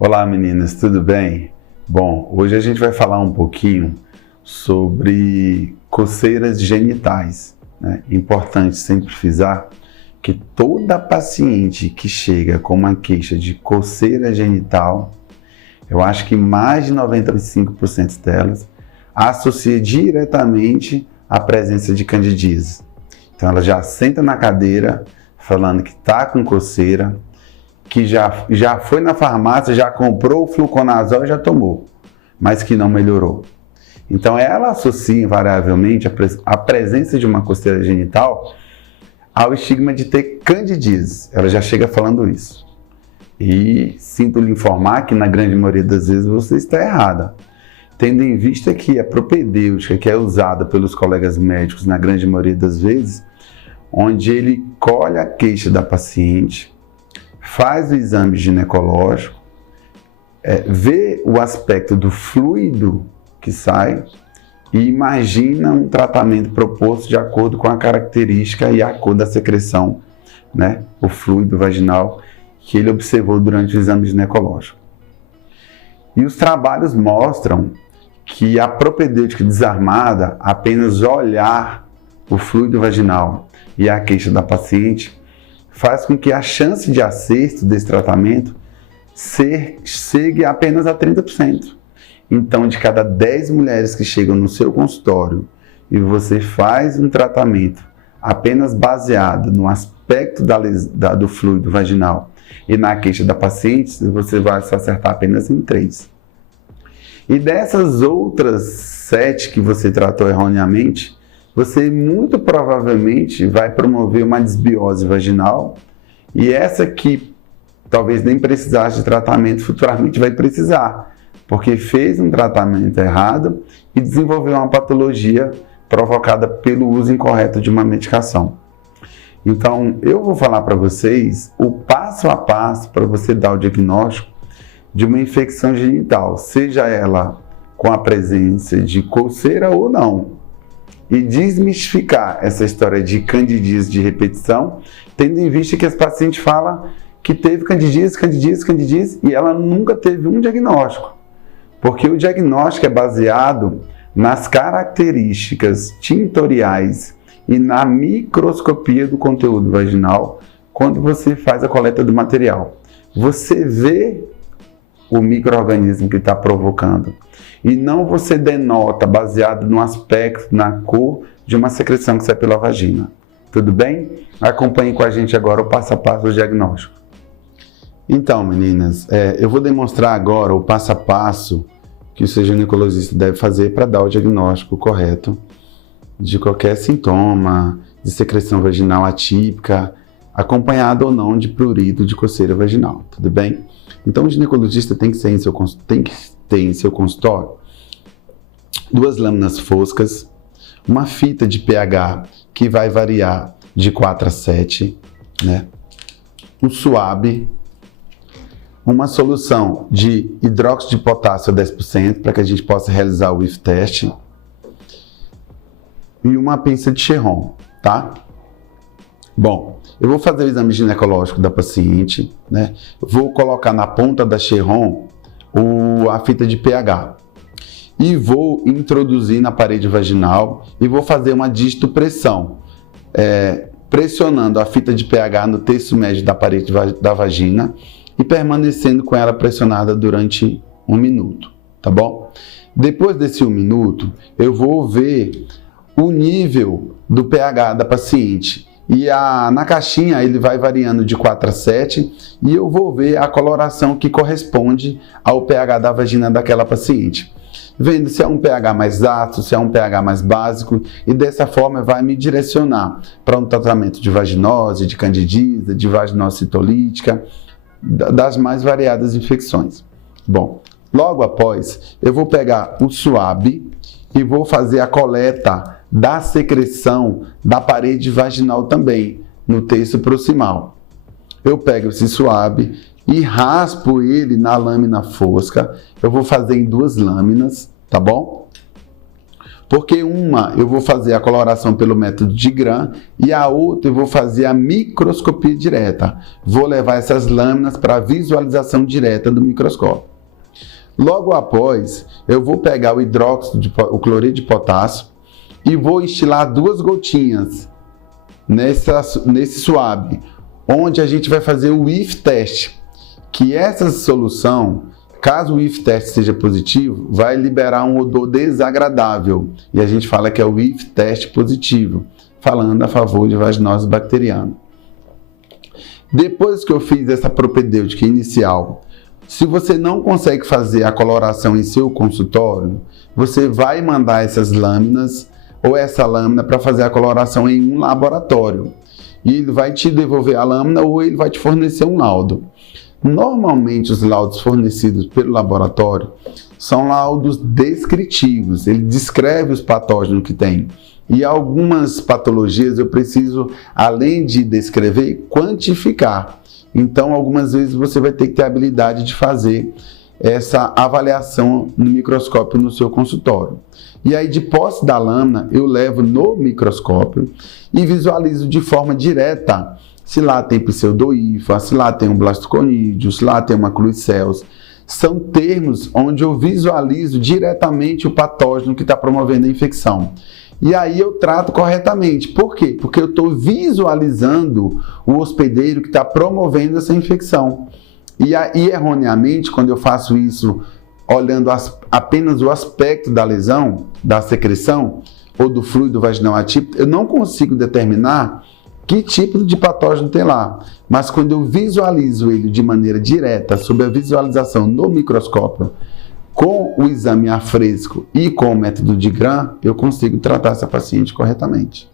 Olá meninas, tudo bem? Bom, hoje a gente vai falar um pouquinho sobre coceiras genitais, né? Importante sempre frisar que toda paciente que chega com uma queixa de coceira genital, eu acho que mais de 95% delas associa diretamente a presença de candidíase. Então ela já senta na cadeira falando que está com coceira, que já foi na farmácia, já comprou o fluconazol e já tomou, mas que não melhorou. Então ela associa invariavelmente a presença de uma coceira genital ao estigma de ter candidíase. Ela já chega falando isso. E sinto lhe informar que na grande maioria das vezes você está errada. Tendo em vista que a propedêutica que é usada pelos colegas médicos na grande maioria das vezes, onde ele colhe a queixa da paciente, faz o exame ginecológico, vê o aspecto do fluido que sai e imagina um tratamento proposto de acordo com a característica e a cor da secreção, né? O fluido vaginal que ele observou durante o exame ginecológico. E os trabalhos mostram que a propedêutica desarmada, apenas olhar o fluido vaginal e a queixa da paciente, faz com que a chance de acerto desse tratamento chegue apenas a 30%. Então, de cada 10 mulheres que chegam no seu consultório e você faz um tratamento apenas baseado no aspecto do fluido vaginal e na queixa da paciente, você vai se acertar apenas em 3. E dessas outras 7 que você tratou erroneamente, você muito provavelmente vai promover uma desbiose vaginal e essa que talvez nem precisasse de tratamento futuramente vai precisar, porque fez um tratamento errado e desenvolveu uma patologia provocada pelo uso incorreto de uma medicação. Então, eu vou falar para vocês o passo a passo para você dar o diagnóstico de uma infecção genital, seja ela com a presença de coceira ou não. E desmistificar essa história de candidíase de repetição, tendo em vista que as pacientes falam que teve candidíase e ela nunca teve um diagnóstico. Porque o diagnóstico é baseado nas características tintoriais e na microscopia do conteúdo vaginal quando você faz a coleta do material. Você vê o micro-organismo que está provocando. E não você denota baseado no aspecto, na cor de uma secreção que sai pela vagina. Tudo bem? Acompanhe com a gente agora o passo a passo do diagnóstico. Então, meninas, eu vou demonstrar agora o passo a passo que o seu ginecologista deve fazer para dar o diagnóstico correto de qualquer sintoma de secreção vaginal atípica, acompanhado ou não de prurido de coceira vaginal. Tudo bem? Então, o ginecologista tem que ter em seu consultório 2 lâminas foscas, uma fita de pH que vai variar de 4 a 7, né? Um suave, uma solução de hidróxido de potássio a 10% para que a gente possa realizar o whiff test e uma pinça de Cherron, tá? Bom, eu vou fazer o exame ginecológico da paciente, né? Vou colocar na ponta da Cherron a fita de pH e vou introduzir na parede vaginal e vou fazer uma digitopressão, pressionando a fita de pH no terço médio da parede da vagina e permanecendo com ela pressionada durante 1 minuto, tá bom? Depois desse 1 minuto, eu vou ver o nível do pH da paciente. E na caixinha ele vai variando de 4 a 7 e eu vou ver a coloração que corresponde ao pH da vagina daquela paciente. Vendo se é um pH mais ácido, se é um pH mais básico e dessa forma vai me direcionar para um tratamento de vaginose, de candidíase, de vaginose citolítica, das mais variadas infecções. Bom, logo após eu vou pegar o suave e vou fazer a coleta da secreção da parede vaginal também, no terço proximal. Eu pego esse suave e raspo ele na lâmina fosca. Eu vou fazer em 2 lâminas, tá bom? Porque uma eu vou fazer a coloração pelo método de Gram e a outra eu vou fazer a microscopia direta. Vou levar essas lâminas para a visualização direta do microscópio. Logo após, eu vou pegar o cloreto de potássio e vou instilar 2 gotinhas nesse swab, onde a gente vai fazer o IF teste, que essa solução, caso o IF teste seja positivo, vai liberar um odor desagradável, e a gente fala que é o IF teste positivo, falando a favor de vaginose bacteriana. Depois que eu fiz essa propedêutica inicial, se você não consegue fazer a coloração em seu consultório, você vai mandar essas lâminas ou essa lâmina para fazer a coloração em um laboratório. E ele vai te devolver a lâmina ou ele vai te fornecer um laudo. Normalmente os laudos fornecidos pelo laboratório são laudos descritivos, ele descreve os patógenos que tem. E algumas patologias eu preciso, além de descrever, quantificar. Então, algumas vezes você vai ter que ter a habilidade de fazer essa avaliação no microscópio no seu consultório. E aí, de posse da lâmina, eu levo no microscópio e visualizo de forma direta se lá tem pseudohifa, se lá tem um blastoconídeo, se lá tem uma Kluicels. São termos onde eu visualizo diretamente o patógeno que está promovendo a infecção. E aí eu trato corretamente. Por quê? Porque eu estou visualizando o hospedeiro que está promovendo essa infecção. E erroneamente, quando eu faço isso olhando apenas o aspecto da lesão, da secreção ou do fluido vaginal atípico, eu não consigo determinar que tipo de patógeno tem lá. Mas quando eu visualizo ele de maneira direta, sob a visualização no microscópio, com o exame a fresco e com o método de Gram, eu consigo tratar essa paciente corretamente.